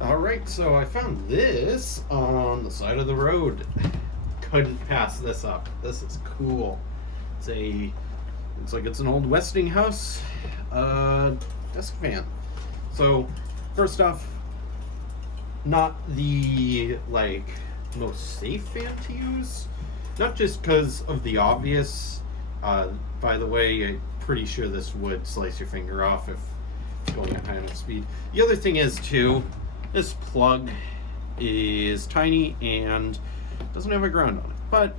Alright, so I found this on the side of the road. Couldn't pass this up. This is cool. Looks like it's an old Westinghouse desk fan. So, first off, not the, most safe fan to use. Not just because of the obvious. By the way, I'm pretty sure this would slice your finger off if going at high enough speed. The other thing is, too, this plug is tiny and doesn't have a ground on it, but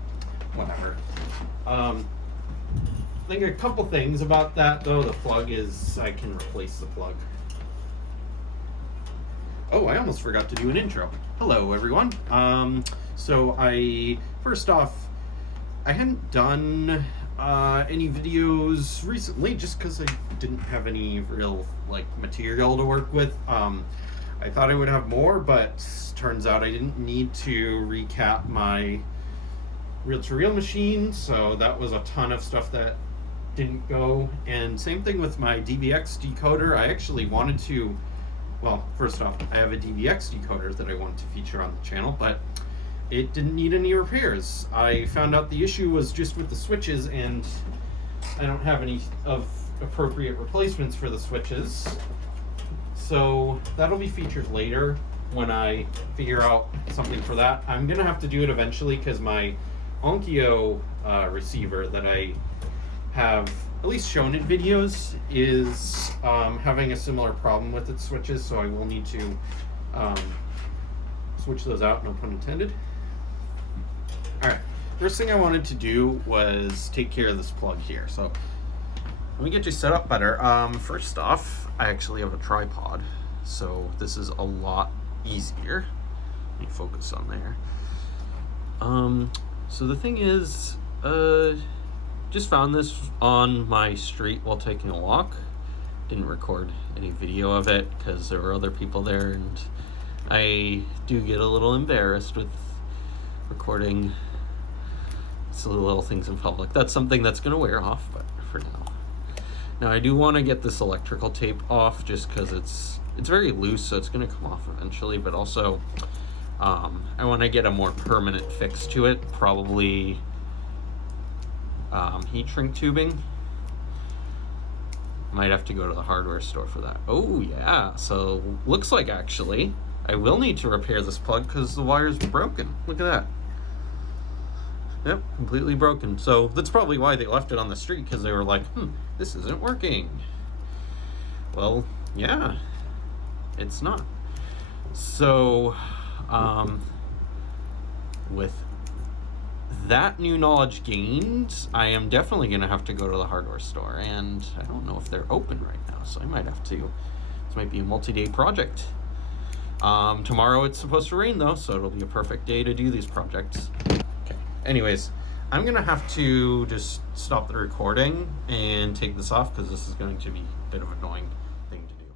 whatever. I think a couple things about that, though. The plug is, I can replace the plug. Oh, I almost forgot to do an intro. Hello, everyone. First off, I hadn't done any videos recently just because I didn't have any real, material to work with. I thought I would have more, but turns out I didn't need to recap my reel-to-reel machine, so that was a ton of stuff that didn't go. And same thing with my DVX decoder. I actually wanted to, well, first off, I have a DVX decoder that I wanted to feature on the channel, but it didn't need any repairs. I found out the issue was just with the switches, and I don't have any of appropriate replacements for the switches. So that'll be featured later when I figure out something for that. I'm gonna have to do it eventually because my Onkyo receiver that I have at least shown in videos is having a similar problem with its switches, so I will need to switch those out, no pun intended. Alright, first thing I wanted to do was take care of this plug here. So let me get you set up better. First off, I actually have a tripod, so this is a lot easier. Let me focus on there. So the thing is, just found this on my street while taking a walk. Didn't record any video of it because there were other people there, and I do get a little embarrassed with recording silly little things in public. That's something that's going to wear off, but for now. Now I do want to get this electrical tape off just because it's very loose, so it's going to come off eventually, but also I want to get a more permanent fix to it, probably heat shrink tubing. Might have to go to the hardware store for that. Oh yeah, so looks like actually I will need to repair this plug because the wire's broken. Look at that. Yep, completely broken. So that's probably why they left it on the street, because they were like, this isn't working. Well, yeah, it's not. So, with that new knowledge gained, I am definitely going to have to go to the hardware store, and I don't know if they're open right now, so I might have to. This might be a multi-day project. Tomorrow it's supposed to rain, though, so it'll be a perfect day to do these projects. Anyways, I'm going to have to just stop the recording and take this off because this is going to be a bit of an annoying thing to do.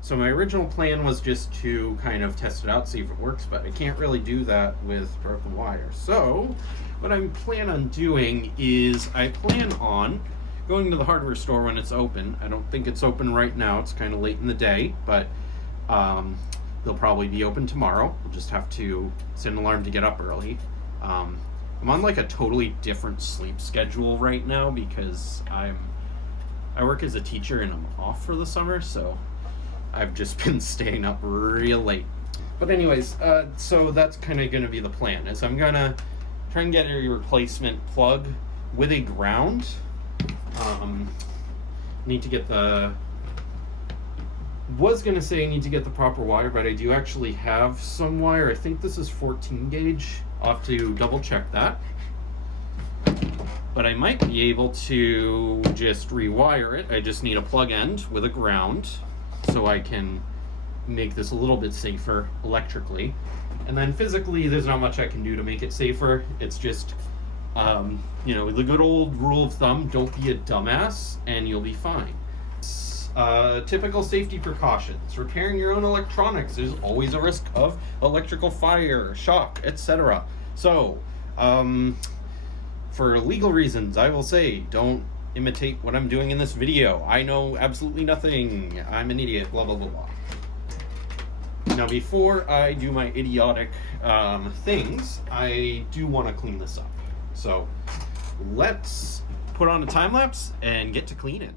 So my original plan was just to kind of test it out, see if it works, but I can't really do that with broken wire. So what I plan on doing is I plan on going to the hardware store when it's open. I don't think it's open right now. It's kind of late in the day, but they'll probably be open tomorrow. We'll just have to set an alarm to get up early. I'm on a totally different sleep schedule right now because I work as a teacher and I'm off for the summer, so I've just been staying up real late. But anyways, so that's kind of going to be the plan, is I'm going to try and get a replacement plug with a ground. Need to get was going to say I need to get the proper wire, but I do actually have some wire. I think this is 14 gauge. I'll have to double check that. But I might be able to just rewire it. I just need a plug end with a ground so I can make this a little bit safer electrically. And then physically, there's not much I can do to make it safer. It's just, the good old rule of thumb, don't be a dumbass and you'll be fine. Typical safety precautions. Repairing your own electronics. There's always a risk of electrical fire, shock, etc. So, for legal reasons, I will say, don't imitate what I'm doing in this video. I know absolutely nothing. I'm an idiot, blah, blah, blah, blah. Now, before I do my idiotic things, I do want to clean this up. So let's put on a time lapse and get to cleaning.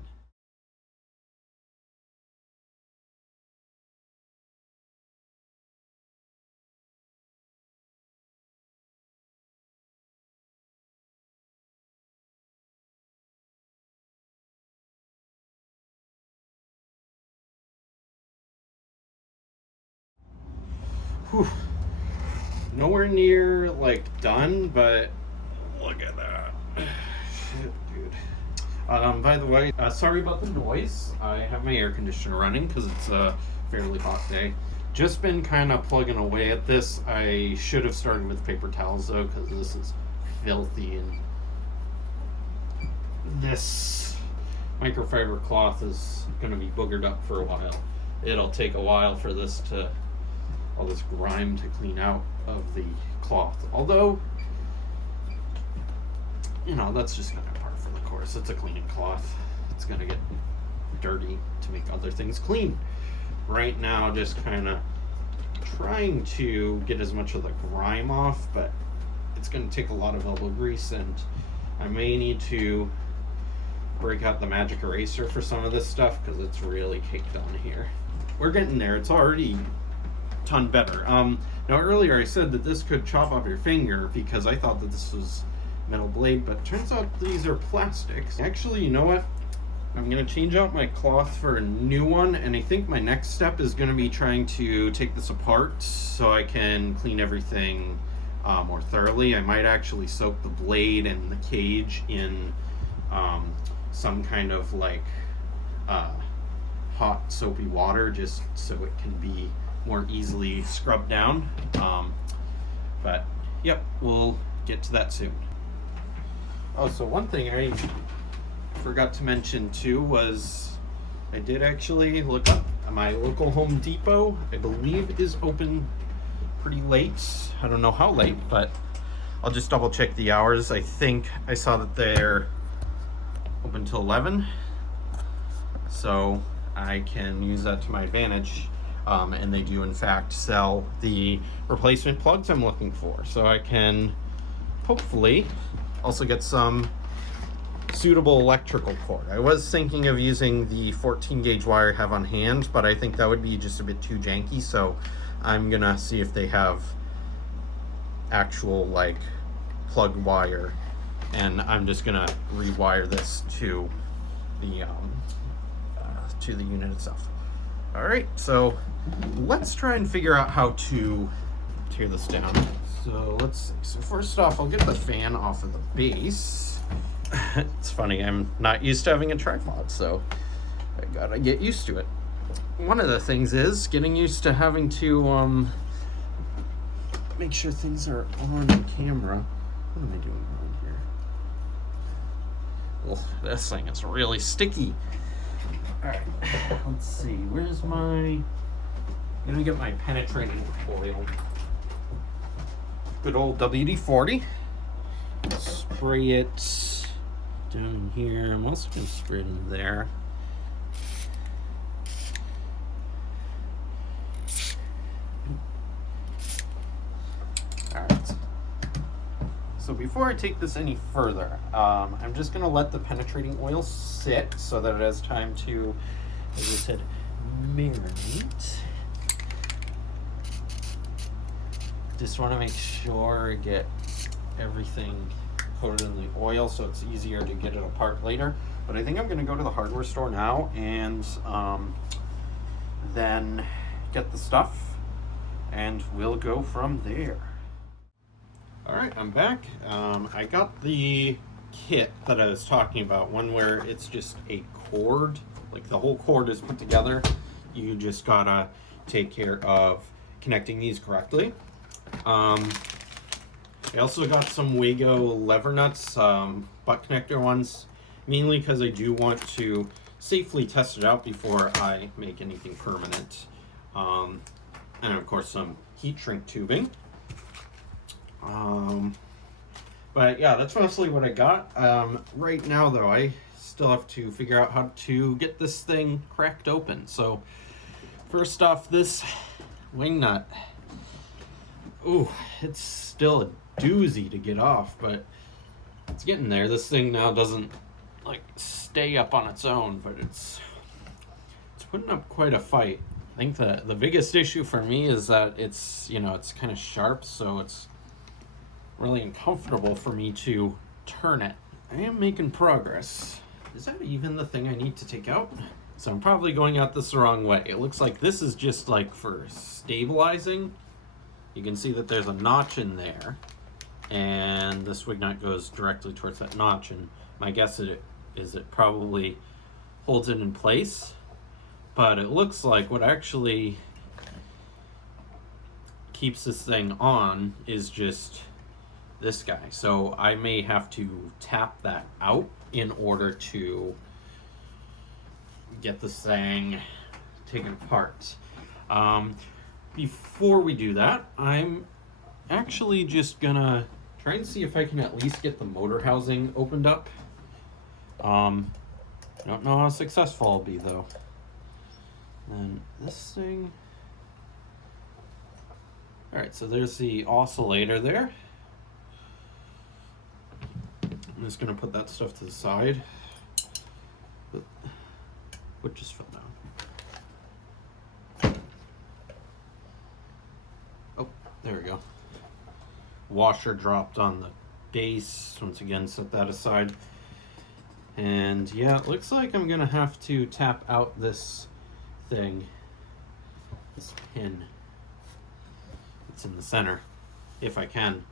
Whew. Nowhere near like done, but look at that. Shit, dude. By the way, sorry about the noise. I have my air conditioner running because it's a fairly hot day. Just been kind of plugging away at this. I should have started with paper towels though, because this is filthy, and this microfiber cloth is going to be boogered up for a while. It'll take a while for this to, all this grime to clean out of the cloth. Although, you know, that's just kind of par for the course. It's a cleaning cloth. It's going to get dirty to make other things clean. Right now, just kind of trying to get as much of the grime off, but it's going to take a lot of elbow grease, and I may need to break out the magic eraser for some of this stuff because it's really caked on here. We're getting there. It's already a ton better. Now earlier I said that this could chop off your finger because I thought that this was metal blade, but turns out these are plastics. Actually, you know what? I'm going to change out my cloth for a new one, and I think my next step is going to be trying to take this apart so I can clean everything more thoroughly. I might actually soak the blade and the cage in some kind of like hot soapy water just so it can be more easily scrubbed down. But yep, we'll get to that soon. Oh, so one thing I forgot to mention too was I did actually look up my local Home Depot. I believe is open pretty late. I don't know how late, but I'll just double check the hours. I think I saw that they're open till 11, so I can use that to my advantage. And they do in fact sell the replacement plugs I'm looking for, so I can hopefully also get some suitable electrical cord. I was thinking of using the 14 gauge wire I have on hand, but I think that would be just a bit too janky, so I'm gonna see if they have actual like plug wire, and I'm just gonna rewire this to the unit itself. All right, so let's try and figure out how to tear this down. So let's see. So first off, I'll get the fan off of the base. It's funny, I'm not used to having a tripod, so I gotta get used to it. One of the things is getting used to having to make sure things are on camera. What am I doing wrong here? Well, this thing is really sticky. All right, let's see. Where's my? I'm gonna get my penetrating oil. Good old WD-40. Spray it down here. I'm also gonna spray it in there. All right. So before I take this any further, I'm just gonna let the penetrating oil sit so that it has time to, as I said, marinate. Just want to make sure I get everything coated in the oil so it's easier to get it apart later. But I think I'm gonna go to the hardware store now and then get the stuff, and we'll go from there. All right, I'm back. I got the kit that I was talking about, one where it's just a cord, like the whole cord is put together. You just gotta take care of connecting these correctly. I also got some Wago lever nuts, butt connector ones, mainly because I do want to safely test it out before I make anything permanent. And of course some heat shrink tubing. But yeah, that's mostly what I got. Right now though, I still have to figure out how to get this thing cracked open. So first off, this wing nut. Ooh, it's still a doozy to get off, but it's getting there. This thing now doesn't like stay up on its own, but it's putting up quite a fight. I think the biggest issue for me is that it's it's kind of sharp, so it's really uncomfortable for me to turn it. I am making progress. Is that even the thing I need to take out? So I'm probably going at this the wrong way. It looks like this is just like for stabilizing. You can see that there's a notch in there, and this wing nut goes directly towards that notch, and my guess is it probably holds it in place. But it looks like what actually keeps this thing on is just this guy. So I may have to tap that out in order to get this thing taken apart. Before we do that, I'm actually just gonna try and see if I can at least get the motor housing opened up. I don't know how successful I'll be though. And this thing. Alright, so there's the oscillator there. I'm just gonna put that stuff to the side. Which just fell down. Oh, there we go. Washer dropped on the base. Once again, set that aside. And yeah, it looks like I'm gonna have to tap out this thing, this pin. It's in the center, if I can.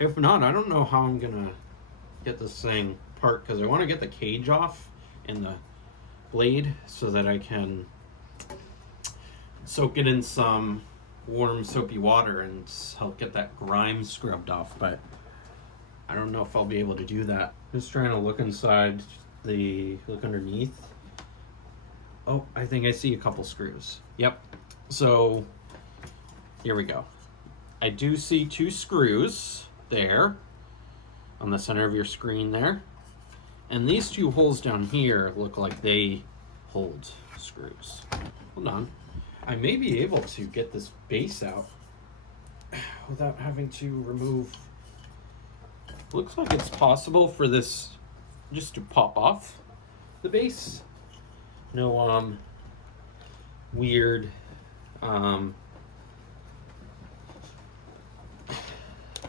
If not, I don't know how I'm gonna get this thing apart, because I want to get the cage off and the blade so that I can soak it in some warm soapy water and help get that grime scrubbed off, but I don't know if I'll be able to do that. Just trying to look inside look underneath. Oh, I think I see a couple screws. Yep. So here we go. I do see 2 screws there on the center of your screen there. And these 2 holes down here look like they hold screws. Hold on. I may be able to get this base out without having to remove. Looks like it's possible for this just to pop off the base. No weird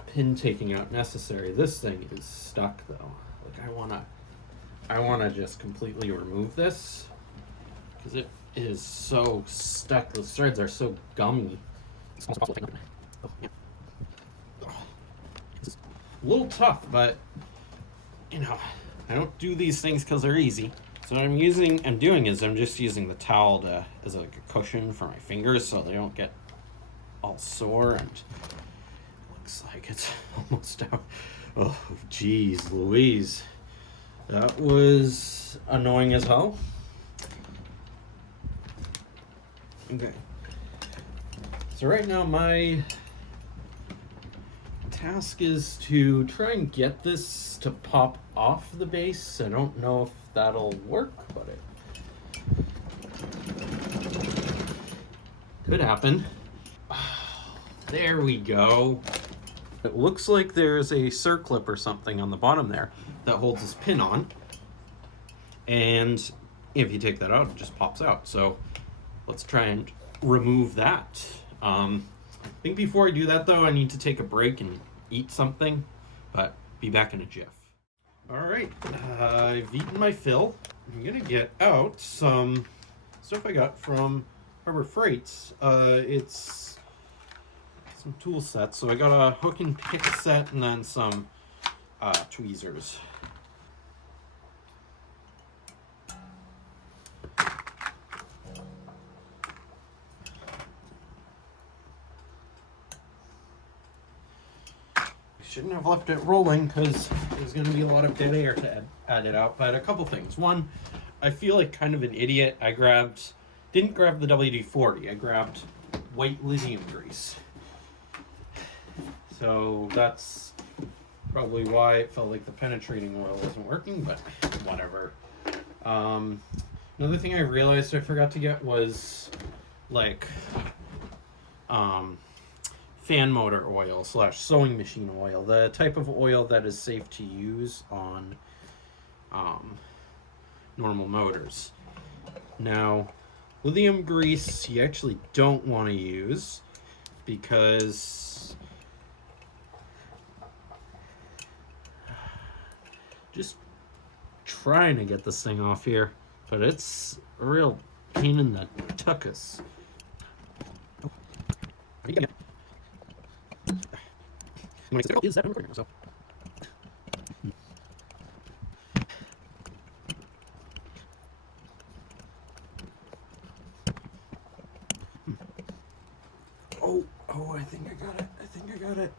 pin taking out necessary. This thing is stuck though. Like I wanna just completely remove this because it is so stuck. Those threads are so gummy. It's a little tough, but I don't do these things because they're easy. So what I'm doing is I'm just using the towel as like a cushion for my fingers so they don't get all sore, and it looks like it's almost out. Oh, geez Louise. That was annoying as hell. Okay. So right now my task is to try and get this to pop off the base. I don't know if that'll work, but it could happen. There we go. It looks like there's a circlip or something on the bottom there that holds this pin on. And if you take that out, it just pops out. So let's try and remove that. I think before I do that though, I need to take a break and eat something, but be back in a jiff. All right, I've eaten my fill. I'm gonna get out some stuff I got from Harbor Freights. It's some tool sets. So I got a hook and pick set and then some tweezers. Shouldn't have left it rolling because there's going to be a lot of dead air to add it out. But a couple things. One, I feel like kind of an idiot. I didn't grab the WD-40. I grabbed white lithium grease. So that's probably why it felt like the penetrating oil wasn't working, but whatever. Another thing I realized I forgot to get was like fan motor oil / sewing machine oil, the type of oil that is safe to use on normal motors. Now, lithium grease you actually don't want to use because just trying to get this thing off here, but it's a real pain in the tuchus. Is that recording? So. Oh, I think I got it.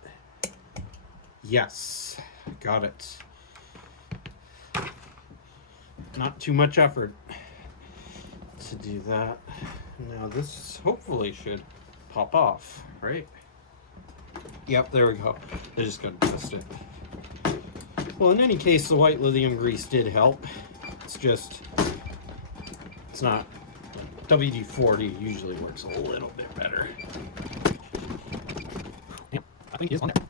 Yes, got it. Not too much effort to do that. Now this hopefully should pop off, right? Yep, there we go. I just gotta test it. Well, in any case, the white lithium grease did help. It's not. WD-40 usually works a little bit better. Yep, I think he is on there.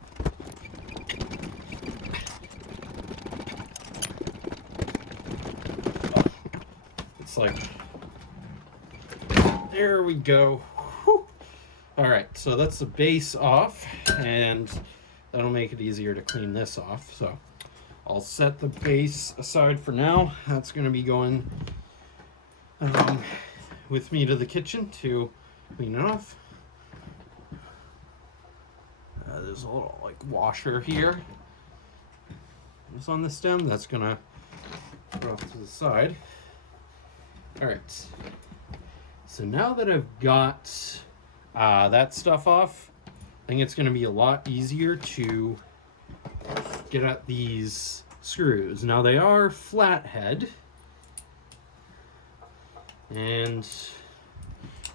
It's like, there we go. Whew. All right, so that's the base off, and that'll make it easier to clean this off. So I'll set the base aside for now. That's going to be going with me to the kitchen to clean it off. There's a little like washer here. It's on the stem. That's going to go off to the side. All right. So now that I've got that stuff off, I think it's going to be a lot easier to get at these screws. Now they are flathead, and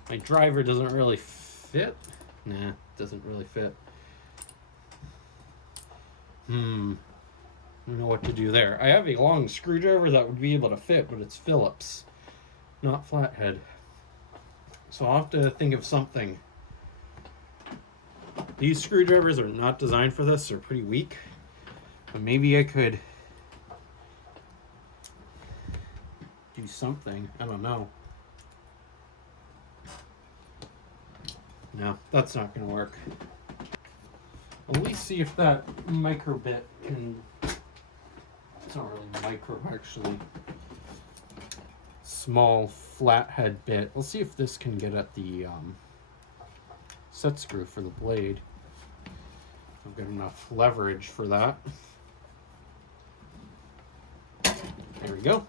my driver doesn't really fit. Nah, doesn't really fit. I don't know what to do there. I have a long screwdriver that would be able to fit, but it's Phillips, not flathead. So I'll have to think of something. These screwdrivers are not designed for this. They're pretty weak. But maybe I could do something. I don't know. No, that's not going to work. At least see if that micro bit can... It's not really micro, actually. Small flathead bit. Let's see if this can get at the set screw for the blade. I've got enough leverage for that. There we go.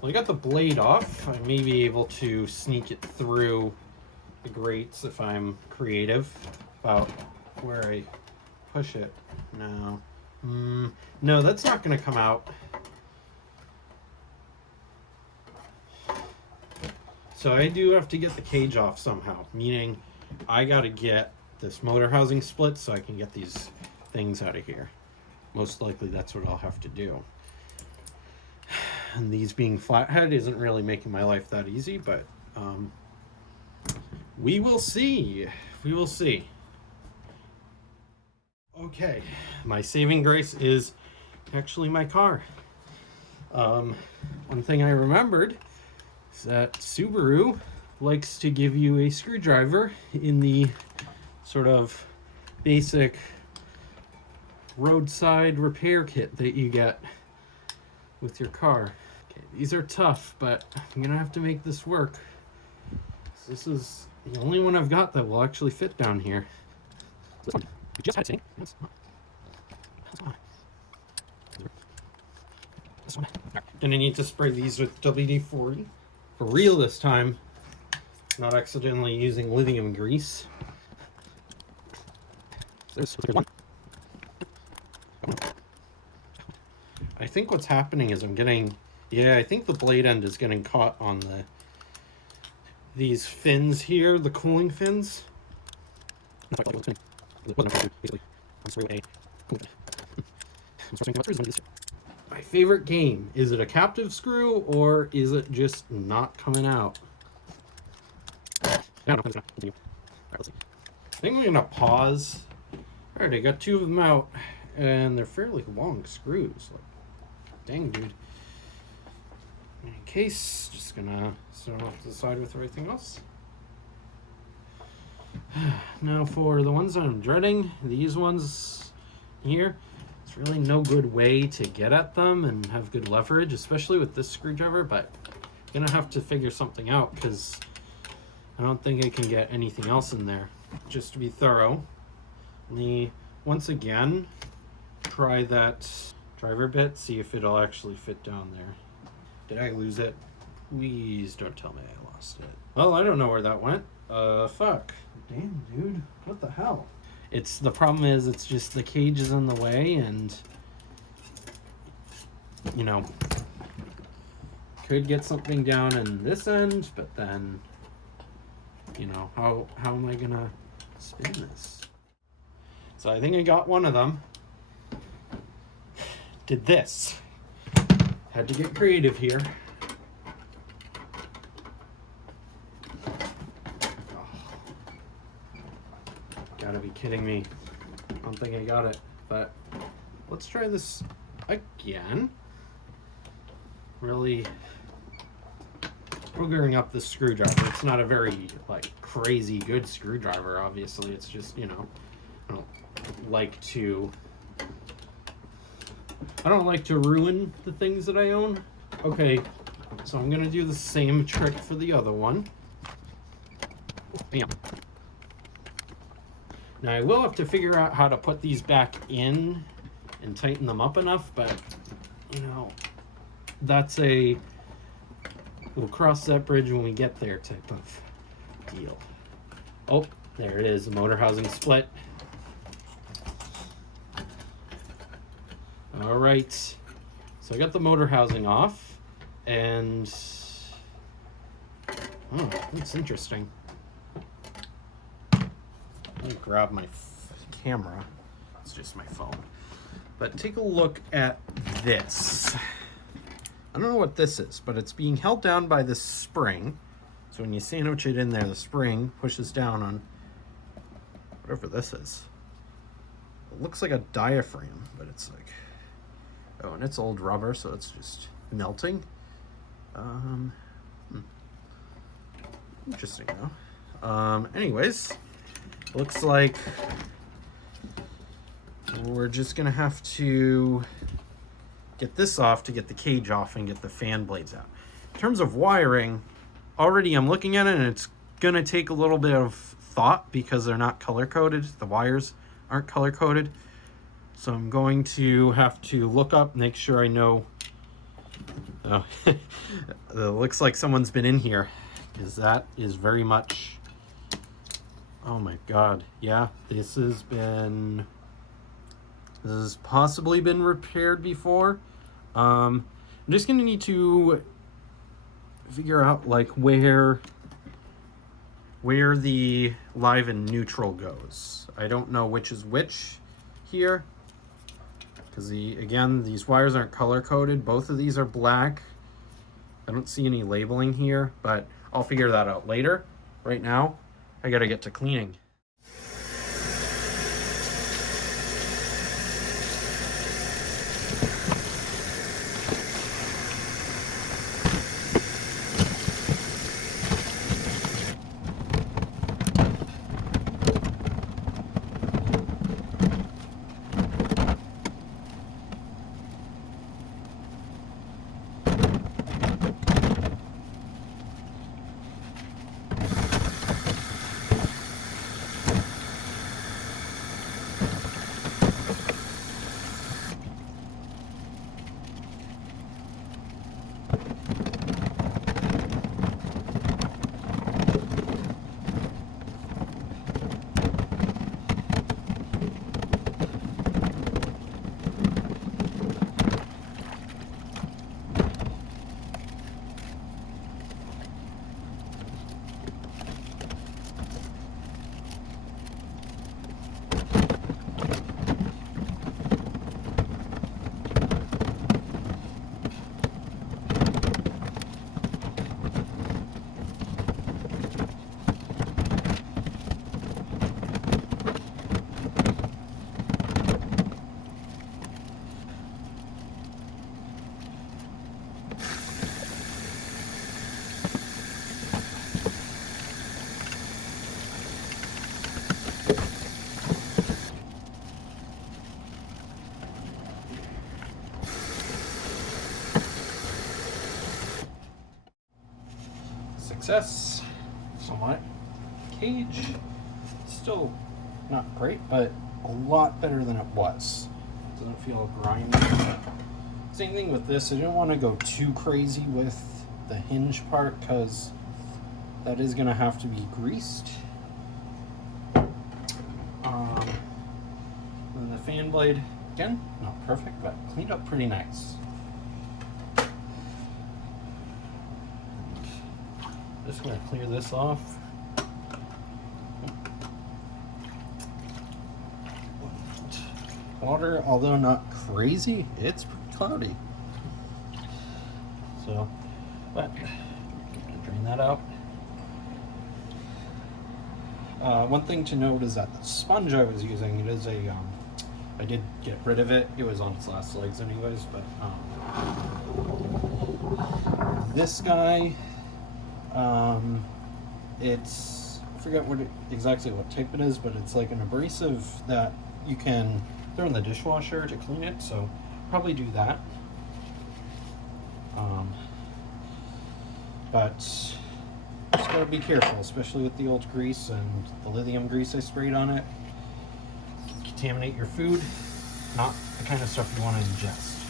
Well, I got the blade off. I may be able to sneak it through the grates if I'm creative about where I push it. No. No, that's not going to come out. So I do have to get the cage off somehow, meaning I got to get this motor housing split so I can get these things out of here. Most likely that's what I'll have to do. And these being flathead isn't really making my life that easy, but we will see. We will see. Okay, my saving grace is actually my car. One thing I remembered is that Subaru likes to give you a screwdriver in the sort of basic roadside repair kit that you get with your car. Okay, these are tough, but I'm gonna have to make this work. So this is the only one I've got that will actually fit down here. This one, we just had it sitting. This one. Right. Gonna need to spray these with WD-40 for real this time. Not accidentally using lithium grease. There's one. I think what's happening is I'm getting, I think the blade end is getting caught on these fins here, the cooling fins. My favorite game, is it a captive screw or is it just not coming out? I don't know. Continue. All right, let's see. I think we're gonna pause. All right, I got 2 of them out, and they're fairly long screws. Like, dang, dude. In case, just gonna start off to the side with everything else. Now for the ones I'm dreading, these ones here, it's really no good way to get at them and have good leverage, especially with this screwdriver, but I'm gonna have to figure something out because I don't think I can get anything else in there. Just to be thorough, once again, try that driver bit, see if it'll actually fit down there. Did I lose it? Please don't tell me I lost it. Well, I don't know where that went. Fuck. Damn, dude. What the hell? The problem is it's just the cage is in the way and, you know, could get something down in this end, but then, you know, how am I gonna spin this? So I think I got one of them. Did this. Had to get creative here. Gotta be kidding me. I don't think I got it, but let's try this again. Really screwing up this screwdriver. It's not a very, like, crazy good screwdriver, obviously. It's just, you know, I don't like to ruin the things that I own. Okay, so I'm gonna do the same trick for the other one. Bam. Now I will have to figure out how to put these back in and tighten them up enough, but, you know, we'll cross that bridge when we get there type of deal. Oh, there it is, the motor housing split. All right, so I got the motor housing off, and oh, that's interesting. Let me grab my camera. It's just my phone. But take a look at this. I don't know what this is, but it's being held down by this spring. So when you sandwich it in there, the spring pushes down on whatever this is. It looks like a diaphragm, but it's like, oh, and it's old rubber, so it's just melting. Interesting though. Anyways, looks like we're just gonna have to get this off to get the cage off and get the fan blades out. In terms of wiring, already I'm looking at it and it's gonna take a little bit of thought because they're not color coded. The wires aren't color coded. So I'm going to have to look up, make sure I know. Oh, it looks like someone's been in here because that is very much, oh my God. Yeah, this has possibly been repaired before. I'm just gonna need to figure out like where the live and neutral goes. I don't know which is which here because these wires aren't color coded. Both of these are black. I don't see any labeling here, but I'll figure that out later. Right now, I gotta get to cleaning. access somewhat. Cage, still not great, but a lot better than it was. Doesn't feel grimy. Same thing with this. I didn't want to go too crazy with the hinge part because that is going to have to be greased. And the fan blade, again, not perfect, but cleaned up pretty nice. Just going to clear this off. Water, although not crazy, it's pretty cloudy. So, but I'm gonna drain that out. One thing to note is that the sponge I was using, it is a, I did get rid of it. It was on its last legs anyways, but this guy, it's, I forget exactly what type it is, but it's like an abrasive that you can throw in the dishwasher to clean it, so probably do that. But just gotta be careful, especially with the old grease and the lithium grease I sprayed on it. Contaminate your food, not the kind of stuff you want to ingest.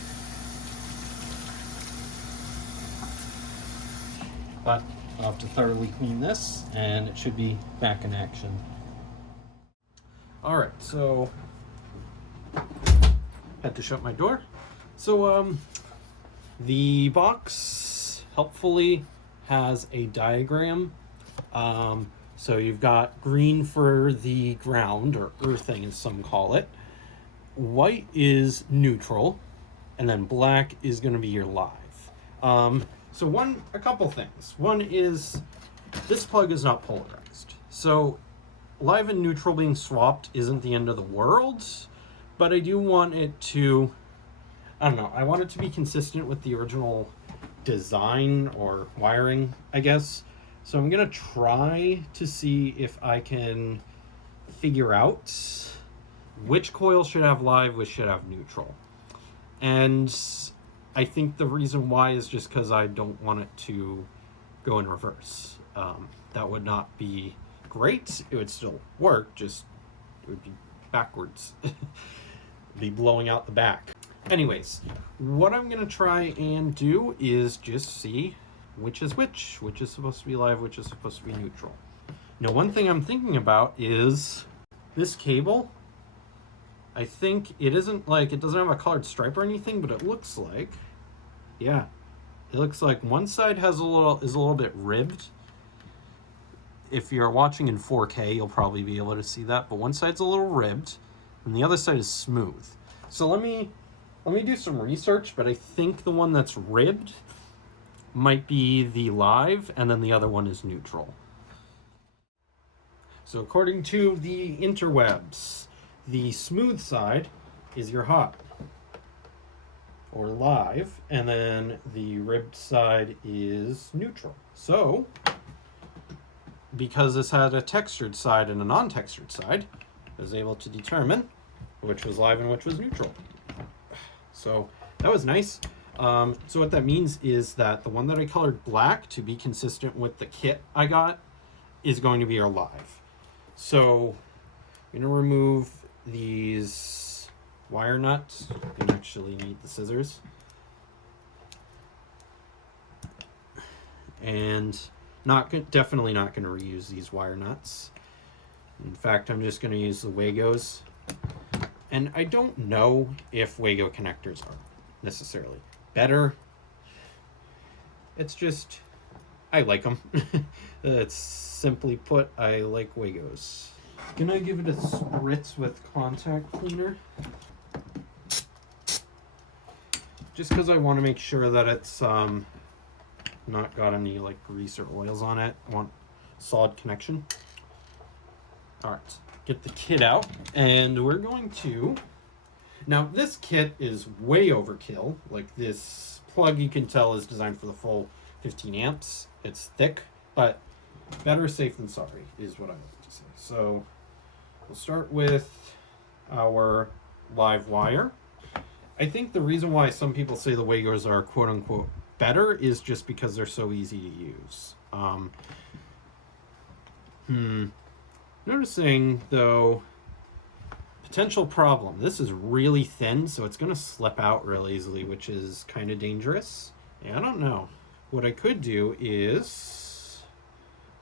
But I'll have to thoroughly clean this and it should be back in action. Alright, so had to shut my door. So the box helpfully has a diagram. So you've got green for the ground, or earthing as some call it. White is neutral, and then black is going to be your live. So a couple things. One is this plug is not polarized. So live and neutral being swapped isn't the end of the world, but I do want it to, I don't know, I want it to be consistent with the original design or wiring, I guess. So I'm gonna try to see if I can figure out which coil should have live, which should have neutral. And I think the reason why is just because I don't want it to go in reverse. That would not be great. It would still work, just it would be backwards. Be blowing out the back. Anyways, what I'm gonna try and do is just see which is supposed to be live, which is supposed to be neutral. Now, one thing I'm thinking about is this cable. I think it isn't like, it doesn't have a colored stripe or anything, but it looks like, yeah, it looks like one side is a little bit ribbed. If you're watching in 4K, you'll probably be able to see that, but one side's a little ribbed and the other side is smooth. So let me do some research, but I think the one that's ribbed might be the live, and then the other one is neutral. So according to the interwebs, the smooth side is your hot or live, and then the ribbed side is neutral. So because this had a textured side and a non-textured side, I was able to determine which was live and which was neutral. So that was nice. So what that means is that the one that I colored black to be consistent with the kit I got is going to be our live. So I'm gonna remove these wire nuts. You actually need the scissors. And definitely not gonna reuse these wire nuts. In fact, I'm just gonna use the Wagos. And I don't know if Wago connectors are necessarily better. It's just, I like them. It's simply put, I like Wagos. Gonna give it a spritz with contact cleaner. Just because I want to make sure that it's not got any like grease or oils on it. I want solid connection. Alright, get the kit out, and we're going to, now this kit is way overkill. Like, this plug, you can tell, is designed for the full 15 amps. It's thick, but better safe than sorry is what I like to say. So we'll start with our live wire. I think the reason why some people say the Wagos are quote unquote better is just because they're so easy to use. Noticing, though, potential problem. This is really thin, so it's going to slip out real easily, which is kind of dangerous. Yeah, I don't know. What I could do is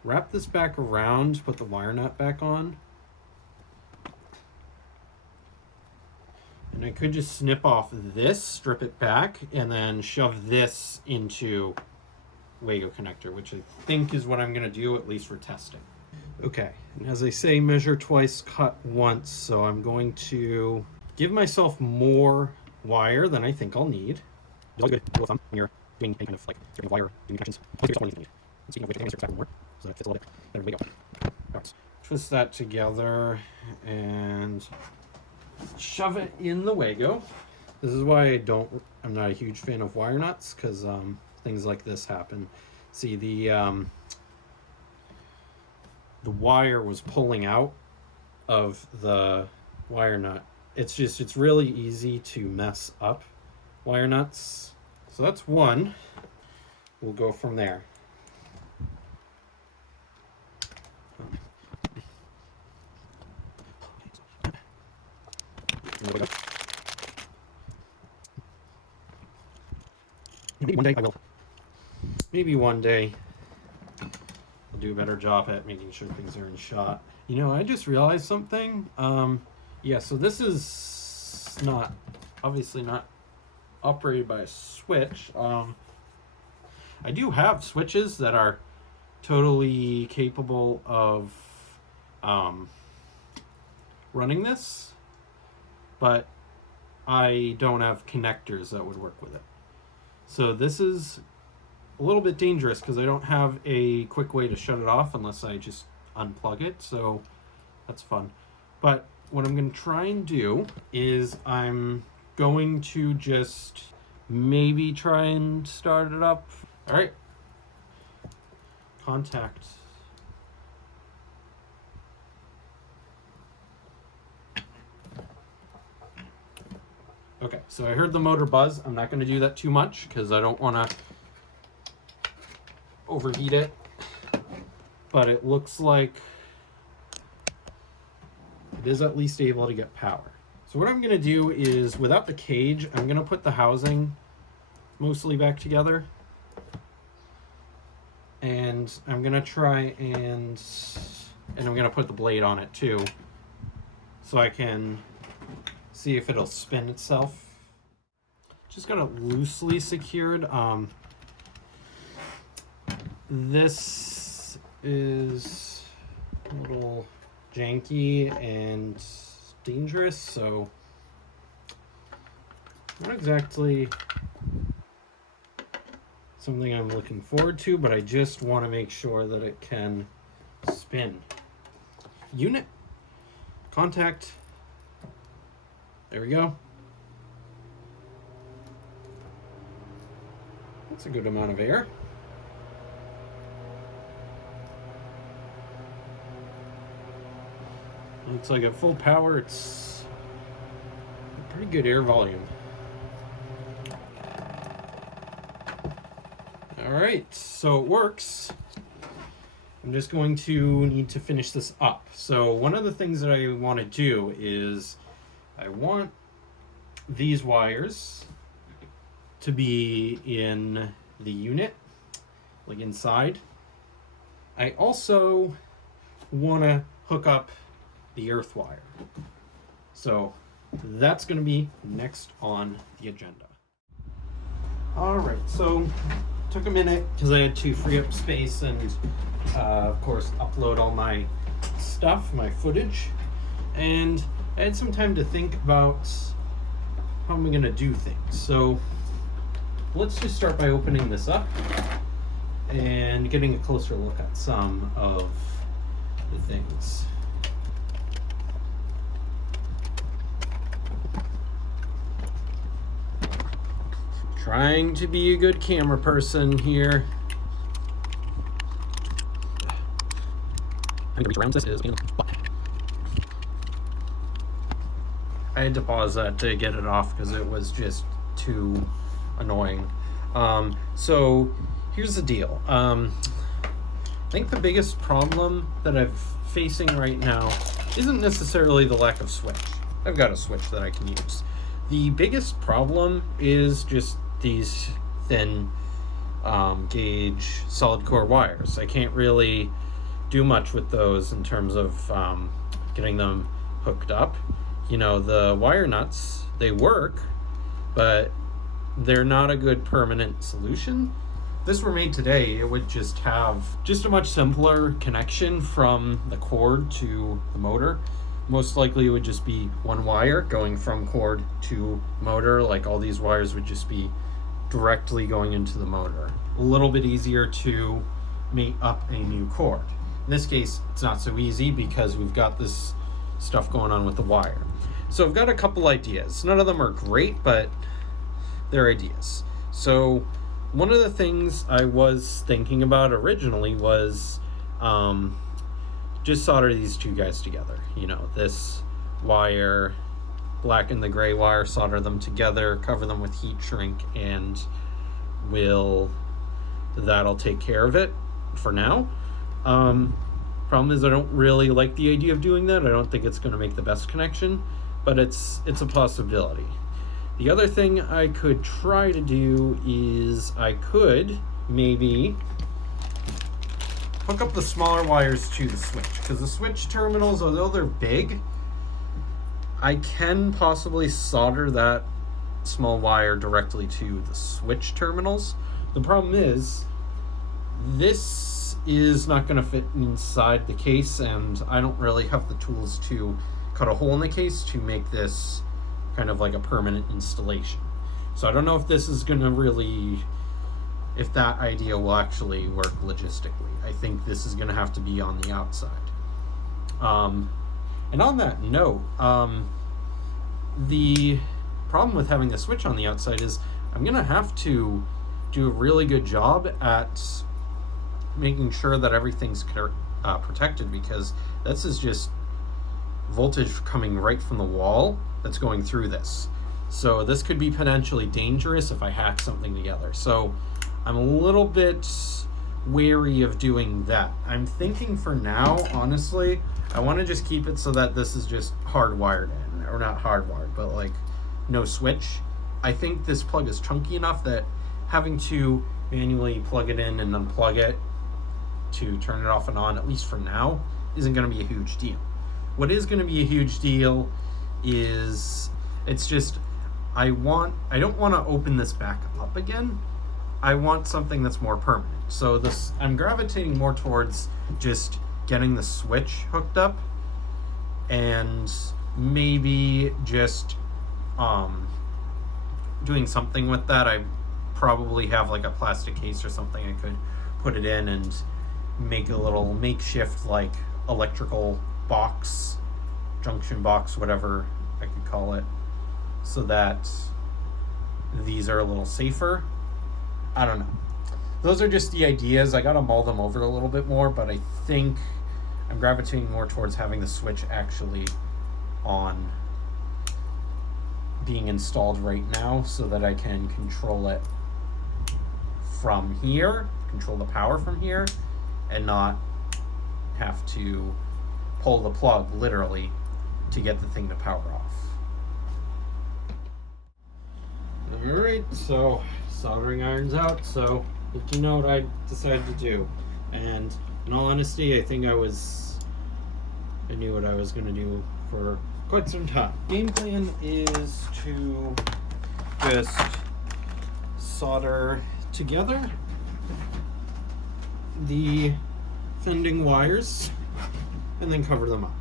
wrap this back around, put the wire nut back on. And I could just snip off this, strip it back, and then shove this into Wago connector, which I think is what I'm going to do, at least for testing. Okay, and as I say, measure twice, cut once, so I'm going to give myself more wire than I think I'll need. It's always good rule of thumb when you're doing any kind of like stripping of wire, doing connections. Always give yourself more than you need. And speaking of which, I think I'm going to more, so that it fits a little bit better. There we go. All right, twist that together and shove it in the Wago. This is why I'm not a huge fan of wire nuts, because things like this happen. See, the wire was pulling out of the wire nut. It's really easy to mess up wire nuts. So that's one. We'll go from there. Maybe one day I will. Maybe one day I'll do a better job at making sure things are in shot. You know, I just realized something. Yeah, so this is obviously not operated by a switch. I do have switches that are totally capable of running this, but I don't have connectors that would work with it. So this is a little bit dangerous because I don't have a quick way to shut it off unless I just unplug it. So that's fun. But what I'm going to try and do is I'm going to just maybe try and start it up. All right. Contact. Okay, so I heard the motor buzz. I'm not going to do that too much because I don't want to overheat it. But it looks like it is at least able to get power. So what I'm going to do is, without the cage, I'm going to put the housing mostly back together. And I'm going to try and I'm going to put the blade on it too, so I can see if it'll spin itself. Just got it loosely secured. This is a little janky and dangerous, so not exactly something I'm looking forward to, but I just want to make sure that it can spin. Unit, contact. There we go. That's a good amount of air. Looks like at full power, it's a pretty good air volume. All right, so it works. I'm just going to need to finish this up. So one of the things that I want to do is I want these wires to be in the unit, like inside. I also want to hook up the earth wire. So that's going to be next on the agenda. All right, so took a minute because I had to free up space and of course upload all my stuff, my footage, and I had some time to think about how I'm going to do things. So let's just start by opening this up and getting a closer look at some of the things. Trying to be a good camera person here. I think the reach around this is I had to pause that to get it off because it was just too annoying. So here's the deal. think the biggest problem that I'm facing right now isn't necessarily the lack of switch. I've got a switch that I can use. The biggest problem is just these thin gauge solid core wires. I can't really do much with those in terms of getting them hooked up. You know, the wire nuts, they work, but they're not a good permanent solution. If this were made today, it would just have just a much simpler connection from the cord to the motor. Most likely it would just be one wire going from cord to motor. Like all these wires would just be directly going into the motor. A little bit easier to mate up a new cord. In this case, it's not so easy because we've got this stuff going on with the wire. So I've got a couple ideas. None of them are great, but they're ideas. So one of the things I was thinking about originally was just solder these two guys together. You know, this wire, black and the gray wire, solder them together, cover them with heat shrink, and that'll take care of it for now. Problem is I don't really like the idea of doing that. I don't think it's going to make the best connection, but it's a possibility. The other thing I could try to do is I could maybe hook up the smaller wires to the switch, because the switch terminals, although they're big, I can possibly solder that small wire directly to the switch terminals. The problem is this is not going to fit inside the case, and I don't really have the tools to cut a hole in the case to make this kind of like a permanent installation. So I don't know if this is going to really, if that idea will actually work logistically. I think this is going to have to be on the outside. And on that note, the problem with having the switch on the outside is I'm going to have to do a really good job at making sure that everything's protected, because this is just voltage coming right from the wall that's going through this. So this could be potentially dangerous if I hack something together. So I'm a little bit wary of doing that. I'm thinking for now, honestly, I want to just keep it so that this is just hardwired in, or not hardwired, but like no switch. I think this plug is chunky enough that having to manually plug it in and unplug it to turn it off and on, at least for now, isn't going to be a huge deal. What is going to be a huge deal is it's just I don't want to open this back up again. I want something that's more permanent. So I'm gravitating more towards just getting the switch hooked up and maybe just doing something with that. I probably have like a plastic case or something I could put it in and make a little makeshift like electrical box, junction box, whatever I could call it, so that these are a little safer. I don't know. Those are just the ideas. I gotta mull them over a little bit more, but I think I'm gravitating more towards having the switch actually on, being installed right now, so that I can control it from here, control the power from here, and not have to pull the plug literally to get the thing to power off. Alright, so soldering iron's out, so you know what I decided to do. And in all honesty, I think I knew what I was going to do for quite some time. Game plan is to just solder together the fending wires and then cover them up.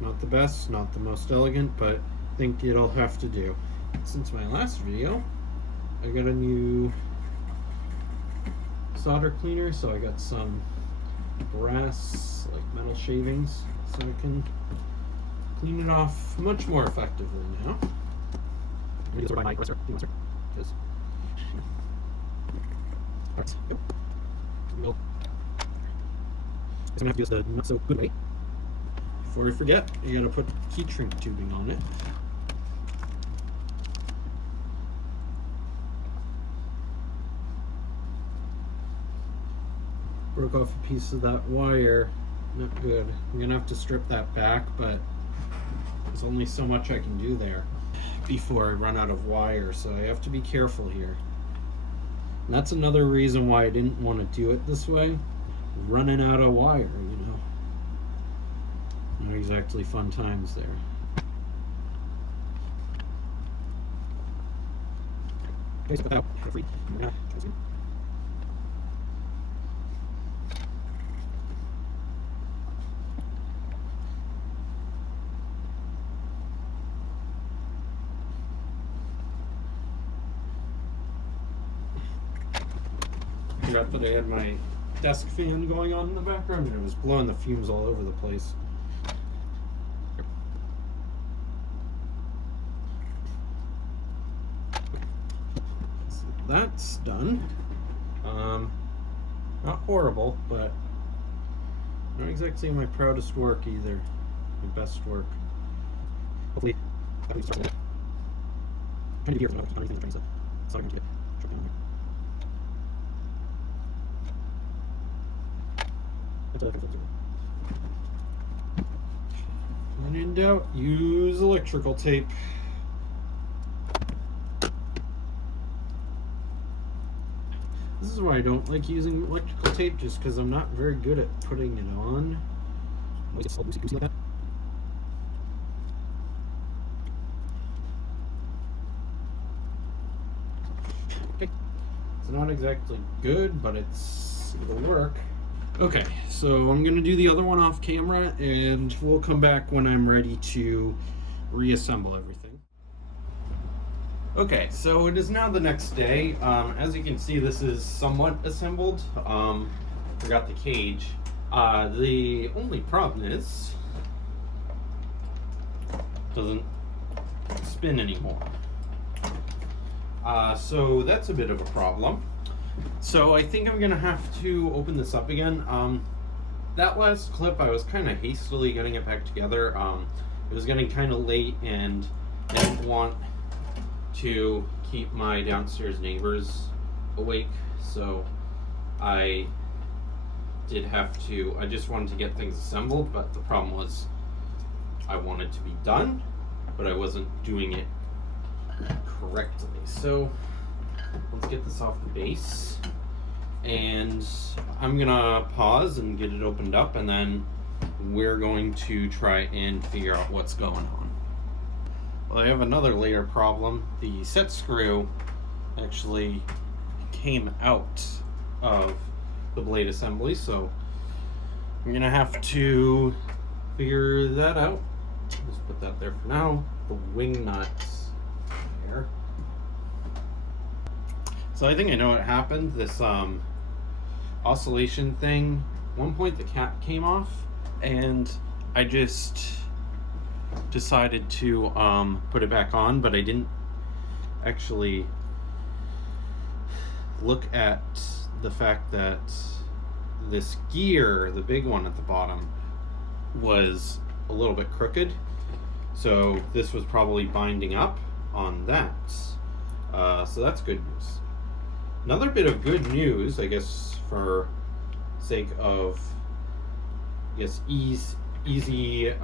Not the best, not the most elegant, but I think it'll have to do. Since my last video, I got a new solder cleaner, so I got some brass, like metal shavings, so I can clean it off much more effectively now. Maybe this will buy my oyster. Because parts. Yep. Well, I'm gonna have to use the not so good way. Before we forget, you gotta put heat shrink tubing on it. Broke off a piece of that wire. Not good. I'm gonna have to strip that back, but there's only so much I can do there before I run out of wire, so I have to be careful here. And that's another reason why I didn't want to do it this way. Running out of wire, you know. Not exactly fun times there. I forgot that I had my desk fan going on in the background and it was blowing the fumes all over the place. So that's done. Not horrible, but not exactly my proudest work either. My best work. Hopefully, I'm trying to be here for now. I'm trying to set. It's not going to get shut down there. When in doubt, use electrical tape. This is why I don't like using electrical tape, just because I'm not very good at putting it on. Always get loosey-goosey like that. Okay, it's not exactly good, but it'll work. Okay, so I'm gonna do the other one off camera, and we'll come back when I'm ready to reassemble everything. Okay, so it is now the next day. As you can see, this is somewhat assembled. Forgot the cage. The only problem is it doesn't spin anymore. So that's a bit of a problem. So I think I'm gonna have to open this up again. That last clip, I was kind of hastily getting it back together. It was getting kind of late, and I didn't want to keep my downstairs neighbors awake, so I just wanted to get things assembled, but the problem was I wanted to be done, but I wasn't doing it correctly. So let's get this off the base, and I'm gonna pause and get it opened up, and then we're going to try and figure out what's going on. Well, I have another layer problem. The set screw actually came out of the blade assembly, so I'm gonna have to figure that out. Just put that there for now. The wing nuts there. So I think I know what happened. This oscillation thing, at one point the cap came off, and I just decided to put it back on, but I didn't actually look at the fact that this gear, the big one at the bottom, was a little bit crooked, so this was probably binding up on that. So that's good news. Another bit of good news, I guess, for sake of easy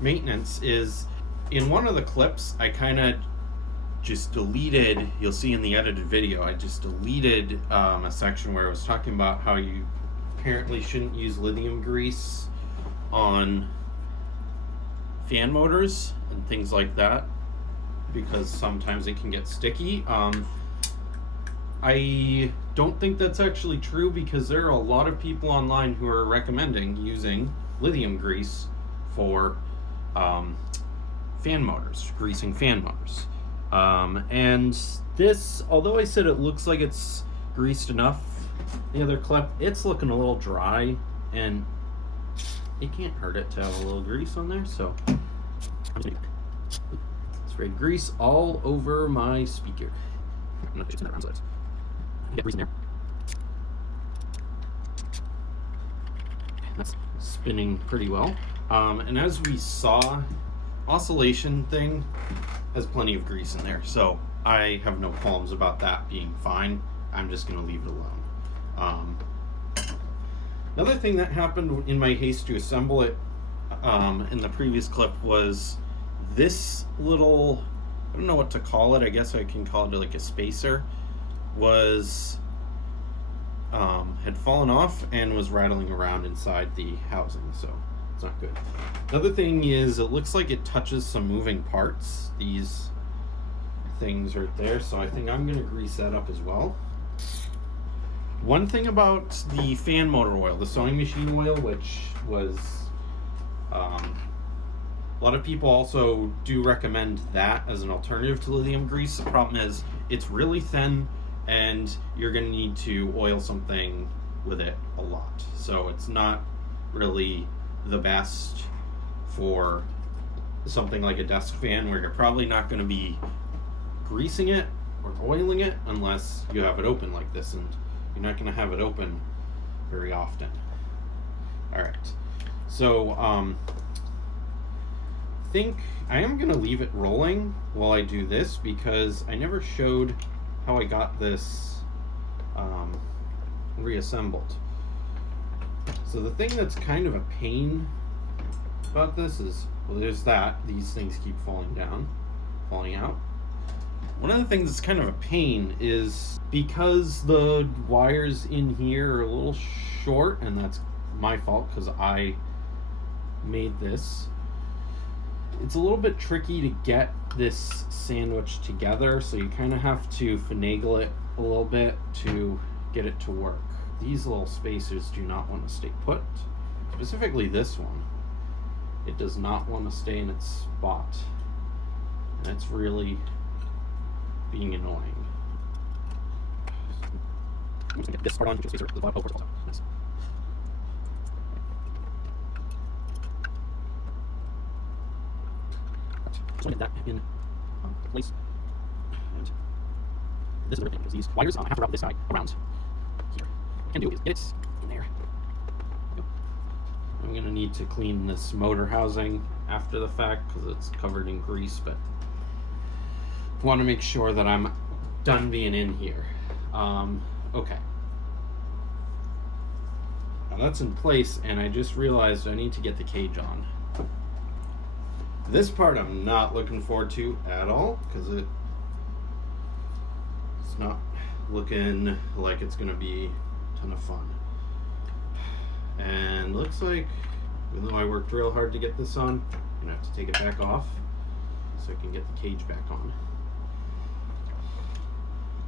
maintenance, is in one of the clips I kind of just deleted, you'll see in the edited video, I just deleted a section where I was talking about how you apparently shouldn't use lithium grease on fan motors and things like that, because sometimes it can get sticky. I don't think that's actually true, because there are a lot of people online who are recommending using lithium grease for fan motors, greasing fan motors. And this, although I said it looks like it's greased enough, the other clip, it's looking a little dry, and it can't hurt it to have a little grease on there, so I'm just gonna spray grease all over my speaker. I'm not just gonna that get grease in there. That's spinning pretty well. And as we saw, oscillation thing has plenty of grease in there, so I have no qualms about that being fine. I'm just going to leave it Um, Another thing that happened in my haste to assemble it in the previous clip was this little, I don't know what to call it, I guess I can call it like a spacer, was had fallen off and was rattling around inside the housing, so it's not good. Another thing is, it looks like it touches some moving parts, these things right there, so I think I'm going to grease that up as well. One thing about the fan motor oil, the sewing machine oil, which was a lot of people also do recommend that as an alternative to lithium grease. The problem is it's really thin and you're going to need to oil something with it a lot. So it's not really the best for something like a desk fan, where you're probably not going to be greasing it or oiling it unless you have it open like this, and you're not going to have it open very often. All right, so I think I am going to leave it rolling while I do this, because I never showed how I got this reassembled. So the thing that's kind of a pain about this is, well, there's that, these things keep falling out. One of the things that's kind of a pain is, because the wires in here are a little short, and that's my fault because I made this, it's a little bit tricky to get this sandwich together, so you kind of have to finagle it a little bit to get it to work. These little spacers do not want to stay put, specifically this one. It does not want to stay in its spot, and it's really being annoying. I'm just gonna get this part on, spacer, the bottom, of course, also. Nice. Just want to get that in place. And this is the thing, because these wires, I have to wrap this guy around here. What I can do is get it in there. I'm going to need to clean this motor housing after the fact because it's covered in grease, but I want to make sure that I'm done being in here. Okay. Now that's in place, and I just realized I need to get the cage on. This part I'm not looking forward to at all, because it's not looking like it's going to be a ton of fun. And looks like, even though I worked real hard to get this on, I'm going to have to take it back off so I can get the cage back on.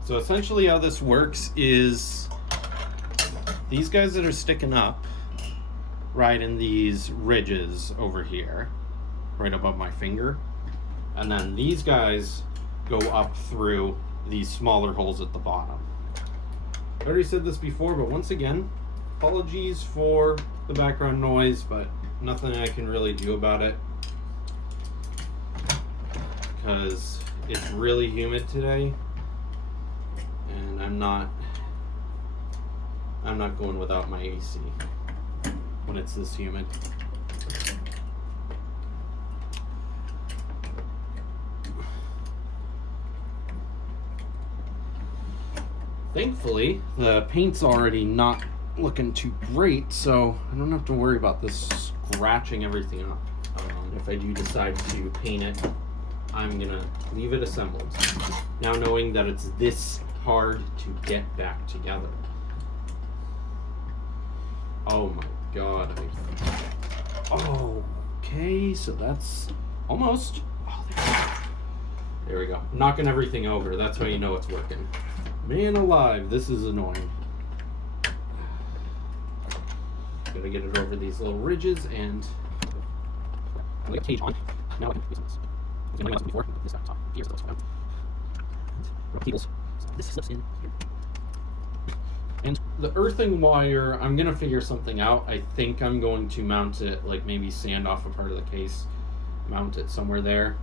So essentially how this works is, these guys that are sticking up right in these ridges over here, right above my finger, and then these guys go up through these smaller holes at the bottom. I already said this before, but once again, apologies for the background noise, but nothing I can really do about it because it's really humid today, and I'm not going without my AC when it's this humid. Thankfully, the paint's already not looking too great, so I don't have to worry about this scratching everything up. If I do decide to paint it, I'm gonna leave it assembled. Now knowing that it's this hard to get back together. Oh my god. Okay, so that's almost. Oh, there we go. Knocking everything over. That's how you know it's working. Man alive, this is annoying. Gotta get it over these little ridges, and I'll get a cage on. Now I can use this. I was gonna use before. This guy top. Here's the down. Rub cables. So this slips in here. And the earthing wire, I'm gonna figure something out. I think I'm going to mount it, like maybe sand off a part of the case, mount it somewhere there.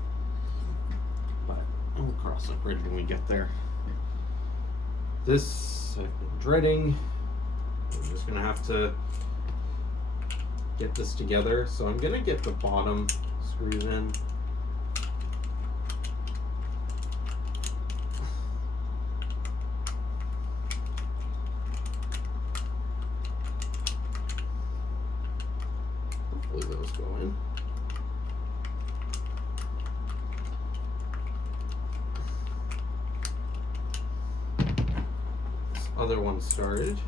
But we'll cross that bridge when we get there. This I've been dreading. I'm just gonna have to get this together. So I'm gonna get the bottom screws in. Hopefully those go in. This other one started.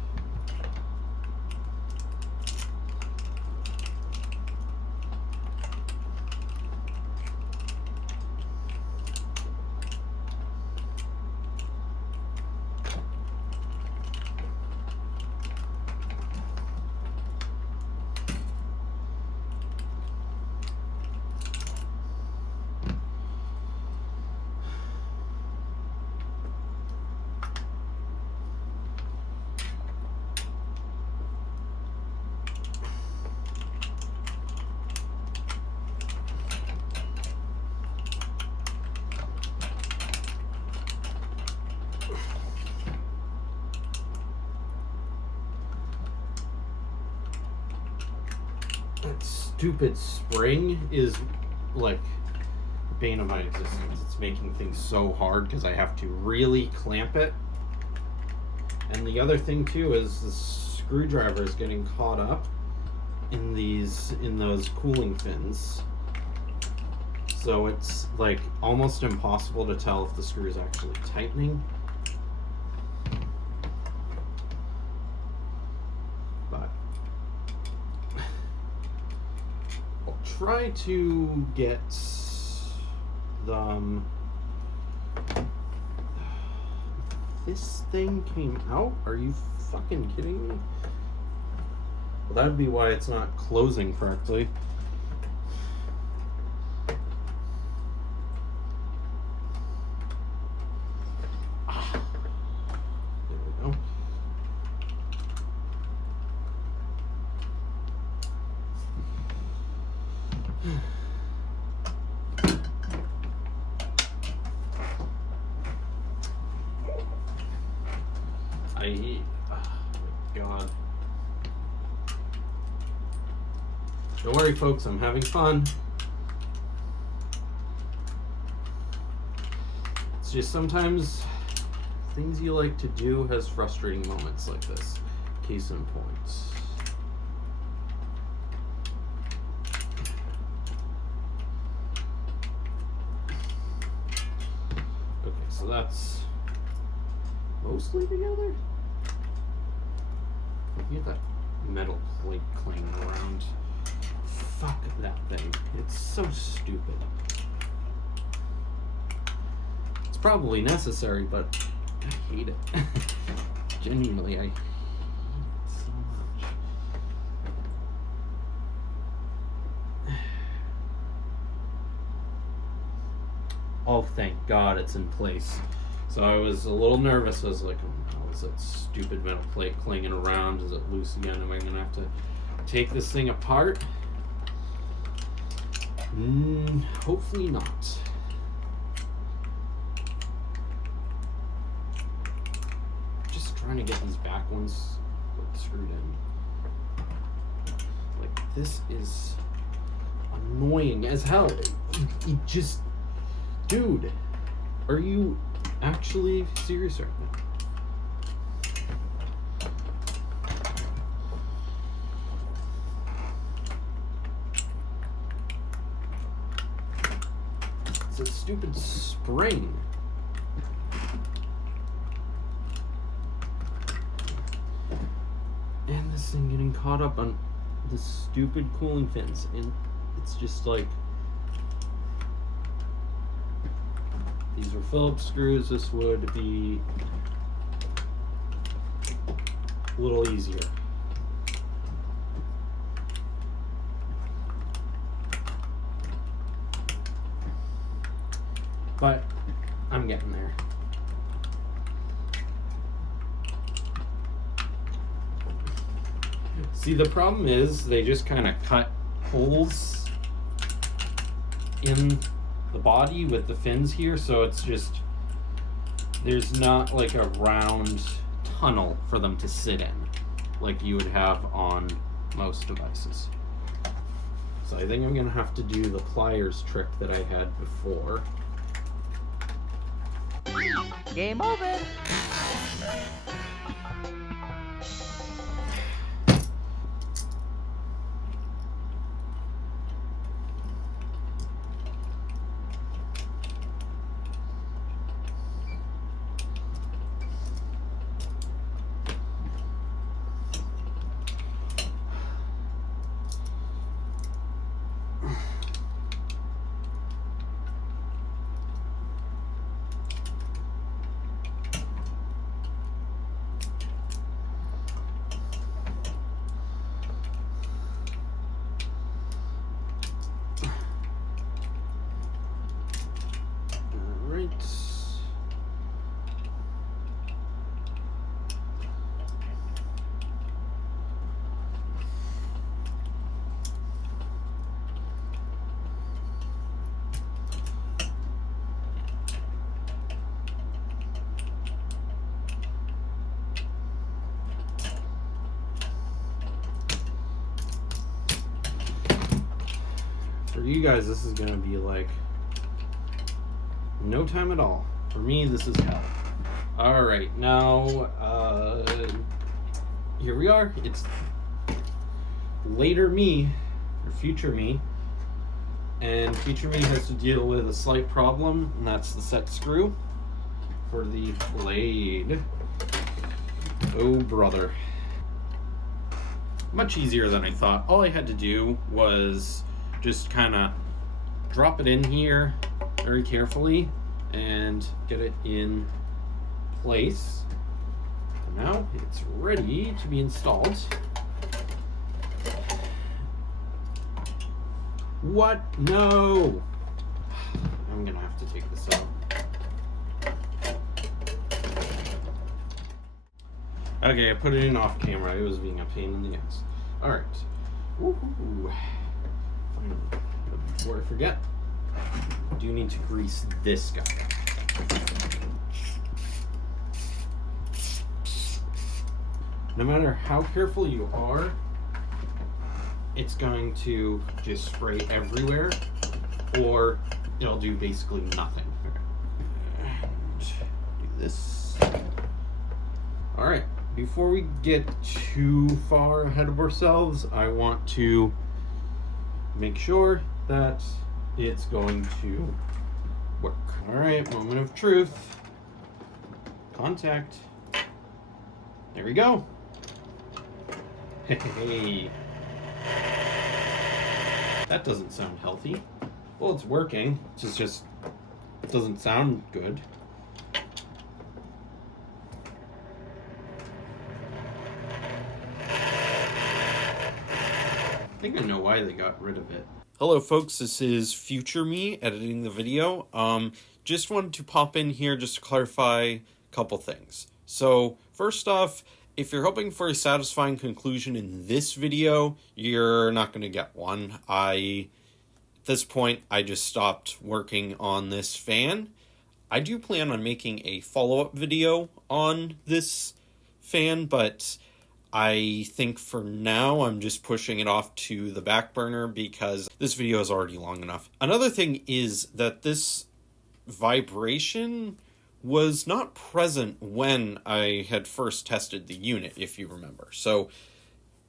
That stupid spring is like the bane of my existence. It's making things so hard because I have to really clamp it. And the other thing too is the screwdriver is getting caught up in those cooling fins. So it's like almost impossible to tell if the screw is actually tightening. But I'll try to get the this thing came out? Are you fucking kidding me? Well, that'd be why it's not closing correctly. There we go. Oh my god. Don't worry, folks, I'm having fun. It's just sometimes things you like to do has frustrating moments like this. Case in point. Okay, so that's mostly together. Look at that metal plate clanging around. Fuck that thing. It's so stupid. It's probably necessary, but I hate it. Genuinely, I hate it so much. Oh, thank God it's in place. So I was a little nervous. I was like, oh no, is that stupid metal plate clanging around? Is it loose again? Am I going to have to take this thing apart? Hopefully not. Just trying to get these back ones screwed in. Like, this is annoying as hell. It just... Dude, are you actually serious right now? It's a stupid spring. And this thing getting caught up on the stupid cooling fins. And it's just like... These are Phillips screws. This would be a little easier. But I'm getting there. See, the problem is they just kind of cut holes in the body with the fins here, so it's just, there's not like a round tunnel for them to sit in like you would have on most devices. So I think I'm gonna have to do the pliers trick that I had before. Game over. For you guys, this is gonna be like no time at all. For me, this is hell. All right, now here we are. It's later me, or future me, and future me has to deal with a slight problem, and that's the set screw for the blade. Oh brother. Much easier than I thought. All I had to do was just kind of drop it in here very carefully and get it in place. And now it's ready to be installed. What? No! I'm gonna have to take this out. Okay, I put it in off camera. It was being a pain in the ass. Alright. Woohoo! Finally. But before I forget, I do need to grease this guy. No matter how careful you are, it's going to just spray everywhere, or it'll do basically nothing. And do this. Alright, before we get too far ahead of ourselves, I want to make sure that it's going to work. Alright, moment of truth. Contact. There we go. Hey. That doesn't sound healthy. Well, it's working. It just doesn't sound good. I think I know why they got rid of it. Hello folks, this is future me editing the video. Just wanted to pop in here just to clarify a couple things. So first off, if you're hoping for a satisfying conclusion in this video, you're not going to get one. At this point, I just stopped working on this fan. I do plan on making a follow-up video on this fan, but I think for now I'm just pushing it off to the back burner because this video is already long enough. Another thing is that this vibration was not present when I had first tested the unit, if you remember. So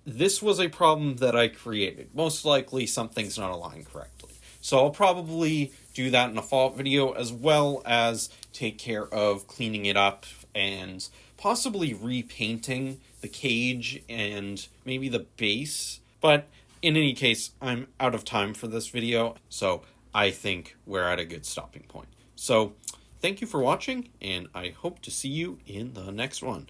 this was a problem that I created. Most likely something's not aligned correctly. So I'll probably do that in a follow-up video, as well as take care of cleaning it up and possibly repainting the cage and maybe the base. But in any case, I'm out of time for this video, so I think we're at a good stopping point. So thank you for watching, and I hope to see you in the next one.